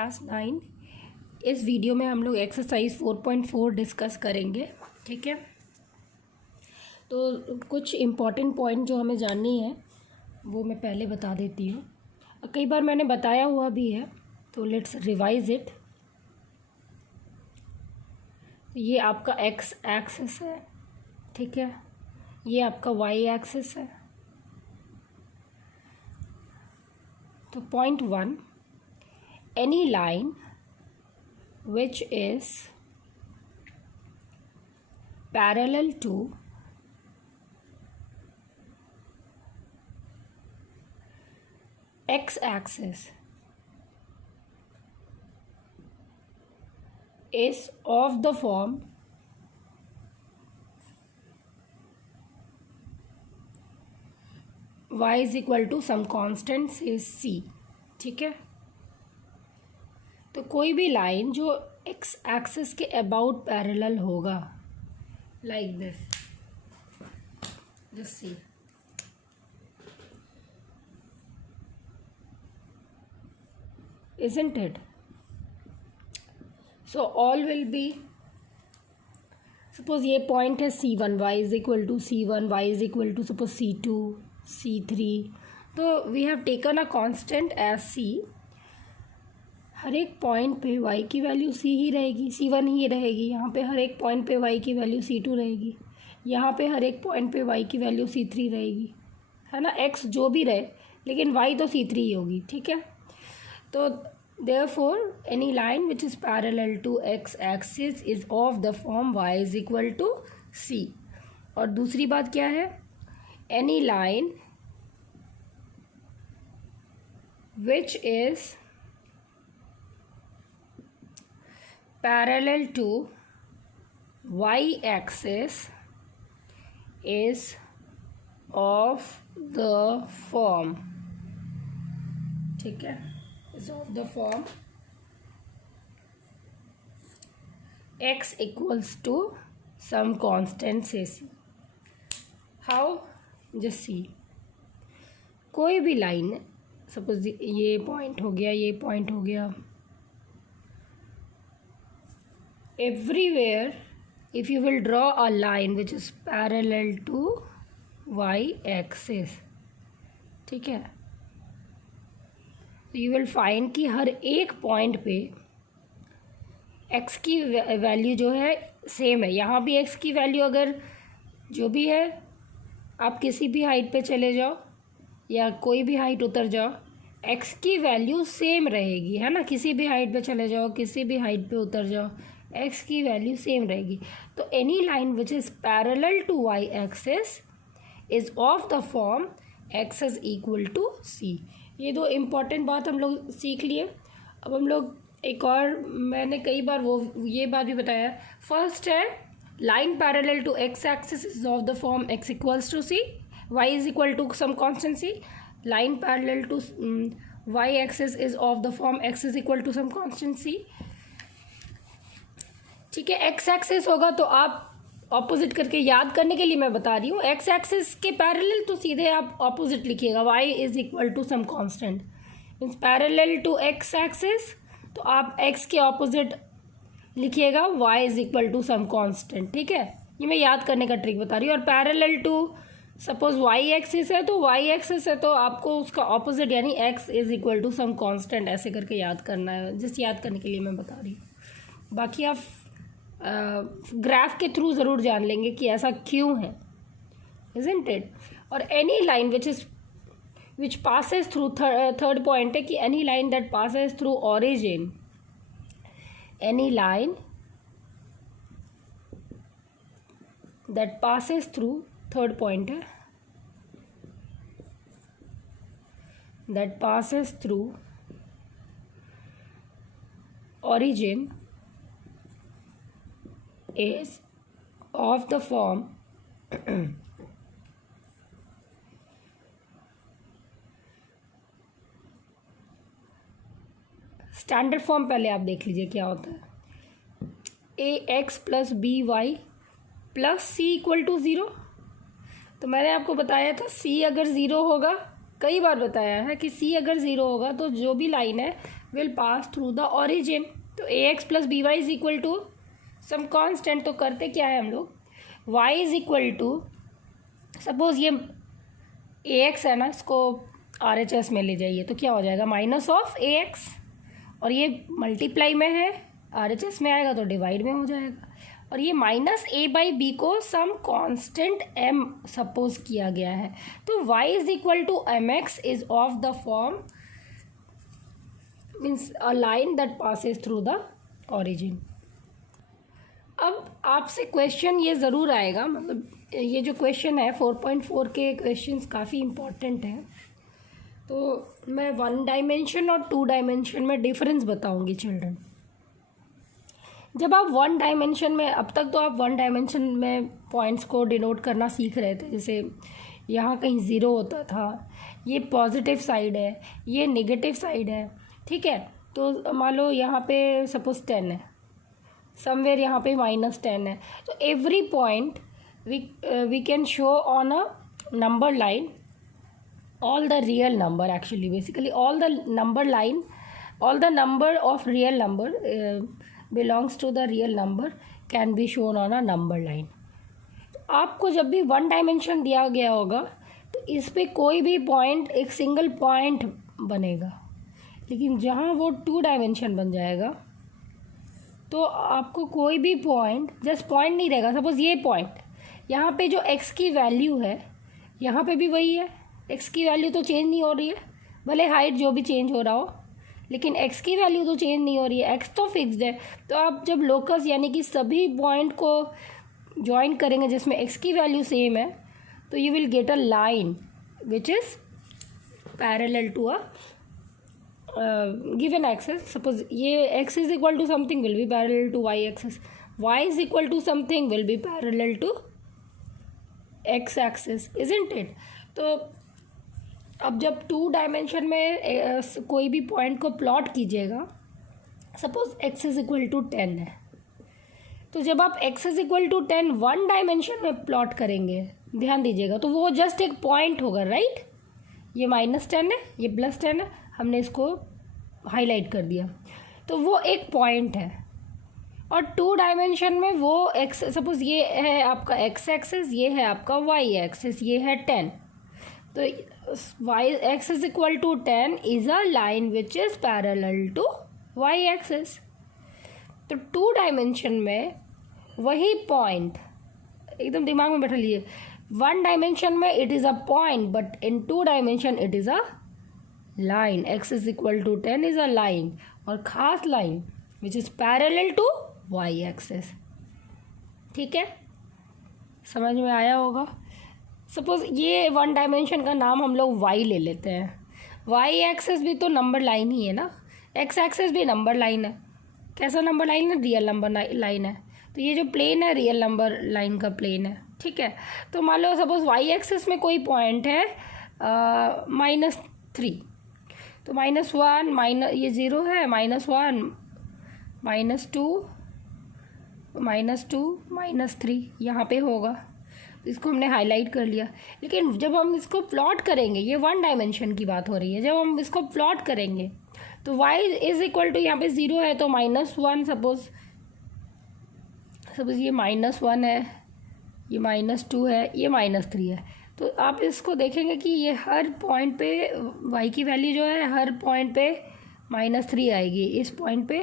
Class 9। इस video में हम लोग एक्सरसाइज 4.4 डिस्कस करेंगे। ठीक है, तो कुछ इम्पॉर्टेंट पॉइंट जो हमें जाननी है वो मैं पहले बता देती हूँ। कई बार मैंने बताया हुआ भी है, तो लेट्स रिवाइज इट। ये आपका एक्स एक्सिस है, ठीक है, ये आपका वाई एक्सिस है। तो point 1, any line which is parallel to x-axis is of the form y is equal to some constant say c। ठीक है, तो कोई भी लाइन जो एक्स एक्सिस के अबाउट पैरेलल होगा, like this, just see, isn't it? So all will be, suppose ये point है C1, y is equal to C1, y is equal to suppose C2, C3, तो we have taken a constant as C। हर एक point पे y की value c ही रहेगी, C1 ही रहेगी। यहाँ पे हर एक पॉइंट पे y की वैल्यू C2 रहेगी, यहाँ पे हर एक पॉइंट पे y की वैल्यू C3 रहेगी, है ना। x जो भी रहे लेकिन y तो C3 ही होगी। ठीक है, तो therefore any line which is parallel to x axis is of the form y is equal to c। और दूसरी बात क्या है, any line which is parallel to y axis is of the form, ठीक है, is of the form x equals to some constant say c। how, just see, कोई भी line, suppose ये पॉइंट हो गया, ये पॉइंट हो गया, everywhere if you will draw a line which is parallel to y axis, ठीक है, you will find कि हर एक पॉइंट पे x की वैल्यू जो है सेम है। यहाँ भी x की वैल्यू अगर जो भी है, आप किसी भी हाइट पे चले जाओ या कोई भी हाइट उतर जाओ, x की वैल्यू सेम रहेगी, है ना। किसी भी हाइट पे चले जाओ, किसी भी हाइट पे उतर जाओ, x की वैल्यू सेम रहेगी। तो any line which is parallel to y axis is of the form x is equal to c। ये दो इम्पॉर्टेंट बात हम लोग सीख लिए। अब हम लोग एक और, मैंने कई बार ये बात भी बताया। फर्स्ट है line parallel to x axis is of the form x equals to c, y is equal to some constant c। Line parallel to y axis is of the form x is equal to some constant c। ठीक है, x axis होगा तो आप opposite करके याद करने के लिए मैं बता रही हूँ। एक्स एक्सिस के पैरेलल तो सीधे आप ऑपोजिट लिखिएगा, y is equal to some constant, means parallel to X axis तो आप x के ऑपोजिट लिखिएगा y is equal to some constant. ठीक है, ये मैं याद करने का ट्रिक बता रही हूँ। और parallel to suppose y axis है तो y एक्सिस है तो आपको उसका ऑपोजिट यानी x is equal to some constant ऐसे करके याद करना है। जिस याद करने के लिए मैं बता रही हूँ, बाकी आप ग्राफ के थ्रू ज़रूर जान लेंगे कि ऐसा क्यों है, isn't it? और any line which passes through, third point है कि any line that passes through origin, any line that passes through, third point है, that passes through origin is of the form standard form पहले आप देख लीजिए क्या होता है। ax plus B Y plus C equal to zero. तो मैंने आपको बताया था c अगर ज़ीरो होगा, कई बार बताया है कि c अगर ज़ीरो होगा तो जो भी लाइन है will pass through the origin. तो a x plus B y is equal to some constant. तो करते क्या है हम लोग, y is equal to, suppose ये ए एक्स है ना, इसको आर एच एस में ले जाइए तो क्या हो जाएगा, माइनस ऑफ ए एक्स, और ये मल्टीप्लाई में है, आर एच एस में आएगा तो डिवाइड में हो जाएगा। और ये माइनस ए बाई बी को सम कांस्टेंट m सपोज किया गया है। तो y is equal to M X is of the form, means a line that passes through the origin. अब आपसे क्वेश्चन ये ज़रूर आएगा, मतलब ये जो क्वेश्चन है 4.4 के क्वेश्चंस काफ़ी इम्पॉर्टेंट हैं। तो मैं 1 डायमेंशन और 2 डायमेंशन में डिफरेंस बताऊंगी चिल्ड्रन। जब आप 1 डायमेंशन में, अब तक तो आप 1 डायमेंशन में पॉइंट्स को डिनोट करना सीख रहे थे, जैसे यहाँ कहीं ज़ीरो होता था, ये पॉजिटिव साइड है, ये नेगेटिव साइड है, ठीक है। तो मान लो यहाँ पे सपोज 10 है, समवेयर यहाँ पे -10 है। तो every point we can show on a number line all the real number, actually basically all the number line, all the number of real number belongs to the real number can be shown on a number line। आपको जब भी 1 dimension दिया गया होगा तो इस पे कोई भी पॉइंट एक सिंगल पॉइंट बनेगा, लेकिन जहाँ वो 2 डायमेंशन बन जाएगा तो आपको कोई भी पॉइंट, जस्ट पॉइंट नहीं रहेगा। सपोज ये पॉइंट, यहाँ पे जो x की वैल्यू है यहाँ पे भी वही है, x की वैल्यू तो चेंज नहीं हो रही है, भले हाइट जो भी चेंज हो रहा हो, लेकिन x की वैल्यू तो चेंज नहीं हो रही है, x तो फिक्स्ड है। तो आप जब लोकस यानी कि सभी पॉइंट को ज्वाइन करेंगे जिसमें x की वैल्यू सेम है, तो you will get a line which is parallel to a given axis. Suppose ये x is equal to something will be parallel to y axis, y is equal to something will be parallel to x axis, isn't it. तो अब जब 2 dimension में कोई भी point को plot कीजिएगा, suppose x is equal to 10 है, तो जब आप x is equal to 10 1 dimension में प्लॉट करेंगे, ध्यान दीजिएगा, तो वो जस्ट एक पॉइंट होगा, राइट। ये -10 है, ये +10 है, हमने इसको हाईलाइट कर दिया, तो वो एक पॉइंट है। और 2 डायमेंशन में वो x, सपोज ये है आपका x एक्सिस, ये है आपका y एक्सिस, ये है 10, तो x is equal to 10 is a line which is parallel to y axis. तो 2 डायमेंशन में वही पॉइंट, एकदम दिमाग में बैठा लीजिए, 1 डायमेंशन में it is a point, but in 2 dimension it is a line. x is equal to 10 is a line, और खास line which is parallel to y axis, ठीक है, समझ में आया होगा। सपोज ये 1 डायमेंशन का नाम हम लोग y ले लेते हैं, y एक्सिस भी तो नंबर लाइन ही है ना, x एक्सिस भी नंबर लाइन है। कैसा नंबर लाइन है, रियल नंबर लाइन है। तो ये जो प्लेन है रियल नंबर लाइन का प्लेन है, ठीक है। तो मान लो सपोज y एक्सिस में कोई पॉइंट है -3, तो -1 माइनस ये 0 है, -1 -2 -3 यहाँ पे होगा, इसको हमने हाईलाइट कर लिया। लेकिन जब हम इसको प्लॉट करेंगे, ये 1 डायमेंशन की बात हो रही है, जब हम इसको प्लॉट करेंगे तो y इज इक्वल टू, यहाँ पे 0 है तो -1, सपोज ये -1 है, ये -2 है, ये -3 है। तो आप इसको देखेंगे कि ये हर पॉइंट पे y की वैल्यू जो है हर पॉइंट पे -3 आएगी। इस पॉइंट पे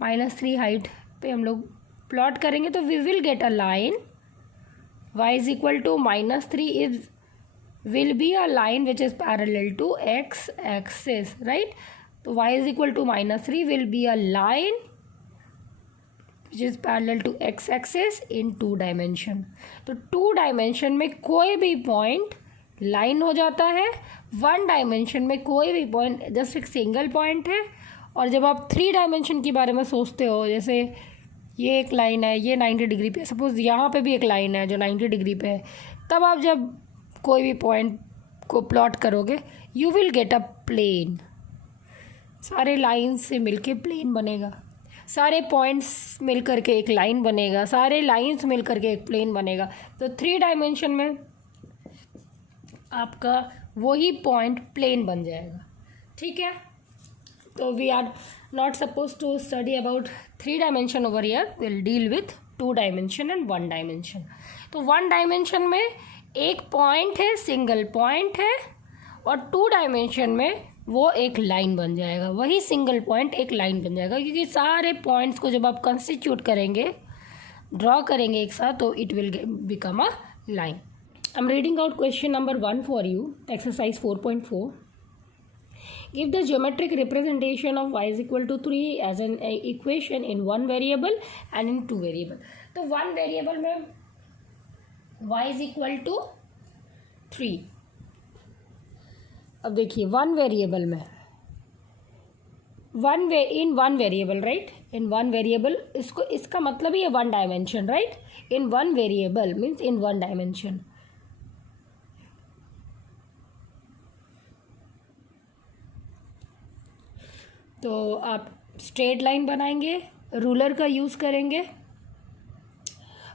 -3 हाइट पे हम लोग प्लॉट करेंगे तो we will get a line y is equal to -3 is will be a line which is parallel to x axis, right। तो y is equal to -3 will be a line which is parallel to x axis in 2 dimension. तो 2 dimension में कोई भी point line हो जाता है, 1 dimension में कोई भी पॉइंट जस्ट एक सिंगल पॉइंट है। और जब आप 3 डायमेंशन के बारे में सोचते हो, जैसे ये एक लाइन है, ये 90 डिग्री पे, सपोज यहाँ पे भी एक लाइन है जो 90 डिग्री पे है, तब आप जब कोई भी पॉइंट को प्लॉट करोगे you will get a plane. सारे लाइन्स से मिलके प्लेन बनेगा, सारे पॉइंट्स मिल करके एक लाइन बनेगा, सारे लाइन्स मिल करके एक प्लेन बनेगा। तो 3 डायमेंशन में आपका वही पॉइंट प्लेन बन जाएगा, ठीक है। तो we are not suppose to study about 3 dimension over here, will deal with 2 dimension and 1 dimension. तो 1 डायमेंशन में एक पॉइंट है, सिंगल पॉइंट है, और 2 डायमेंशन में वो एक लाइन बन जाएगा, वही सिंगल पॉइंट एक लाइन बन जाएगा, क्योंकि सारे पॉइंट्स को जब आप कंस्टिट्यूट करेंगे, ड्रॉ करेंगे एक साथ, तो it will become a line. I am reading out question number 1 for you, exercise 4.4। Give the geometric representation of y is equal to 3 as an equation in 1 variable and in 2 variable। तो 1 variable में y is equal to 3। अब देखिए 1 variable में in 1 variable, right, in 1 variable, इसको इसका मतलब ही है 1 dimension, right. In 1 variable means in 1 dimension. तो आप स्ट्रेट लाइन बनाएंगे, रूलर का यूज़ करेंगे,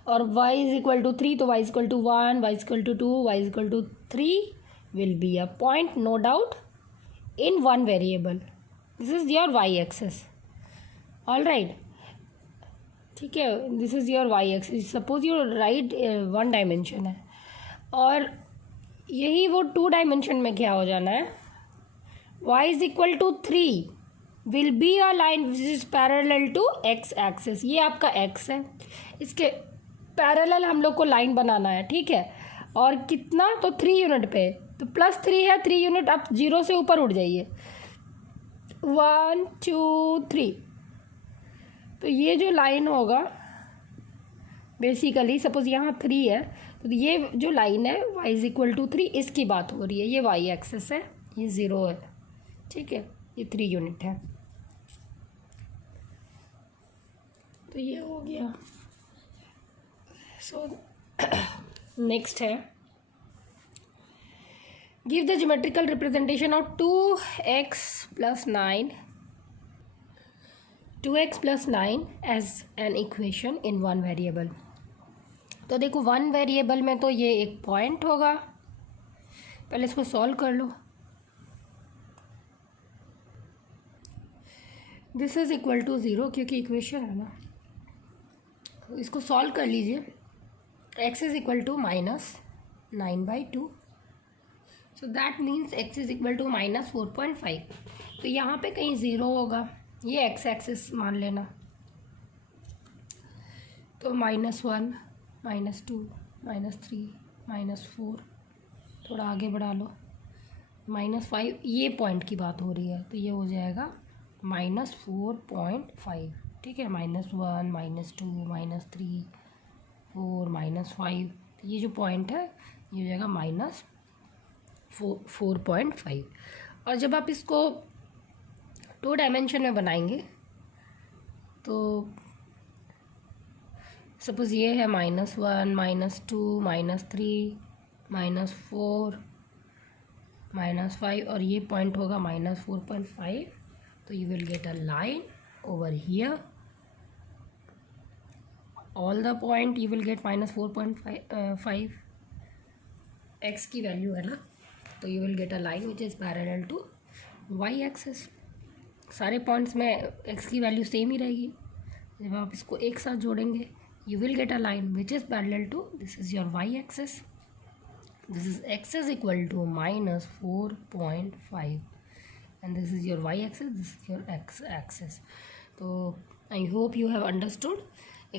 और y इज इक्वल टू 3, तो y is equal to 1, y is equal to 2, y is equal to 3 will be a point, no doubt, in 1 variable. This is your y access, all right, ठीक है, this is your y axis. Suppose your right 1 dimension है, और यही वो 2 dimension में क्या हो जाना है, y is equal to 3 will be a line which is parallel to x axis. ये आपका x है, इसके पैरेलल हम लोग को लाइन बनाना है, ठीक है, और कितना, तो 3 यूनिट पे, तो +3 है, 3 यूनिट आप 0 से ऊपर उठ जाइए, 1 2 3। तो ये जो लाइन होगा बेसिकली, सपोज यहाँ 3 है, तो ये जो लाइन है y इज इक्वल टू 3, इसकी बात हो रही है, ये y एक्सेस है, ये 0 है, ठीक है, ये 3 यूनिट है। तो ये हो गया। सो नेक्स्ट है, give the geometrical representation of 2x plus 9 as an equation in 1 variable. तो देखो 1 वेरिएबल में तो ये एक पॉइंट होगा, पहले इसको सॉल्व कर लो। दिस इज इक्वल टू 0, क्योंकि इक्वेशन है ना, इसको सॉल्व कर लीजिए। x is equal to -9/2, so that means x is equal to -4.5। तो यहाँ पे कहीं 0 होगा, ये x एक्सिस मान लेना, तो -1 -2 -3 -4, थोड़ा आगे बढ़ा लो, -5, ये पॉइंट की बात हो रही है, तो ये हो जाएगा -4.5, ठीक है, -1 -2 -3 4 -5, ये जो पॉइंट है ये हो जाएगा -4.5। और जब आप इसको 2 डायमेंशन में बनाएंगे, तो सपोज़ ये है -1 -2 -3 -4 -5, और ये पॉइंट होगा -4.5, तो you will get a line over here, all the point you will get -4.5, x की वैल्यू है ना, तो you will get a line which is parallel to y axis. सारे पॉइंट्स में x की वैल्यू सेम ही रहेगी, जब आप इसको एक साथ जोड़ेंगे you will get a line which is parallel to, this is your y axis, this is x is equal to -4.5, and this is your y axis, this is your x axis। So I hope you have understood,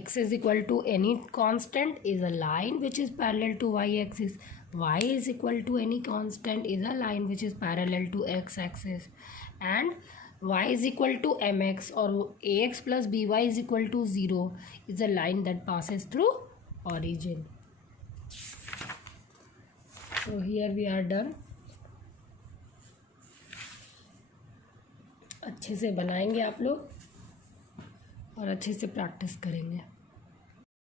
x is equal to any constant is a line which is parallel to y axis, y is equal to any constant is a line which is parallel to x axis, and y is equal to mx or ax plus by is equal to 0 is a line that passes through origin। So here we are done। अच्छे से बनाएंगे आप लोग और अच्छे से practice करेंगे।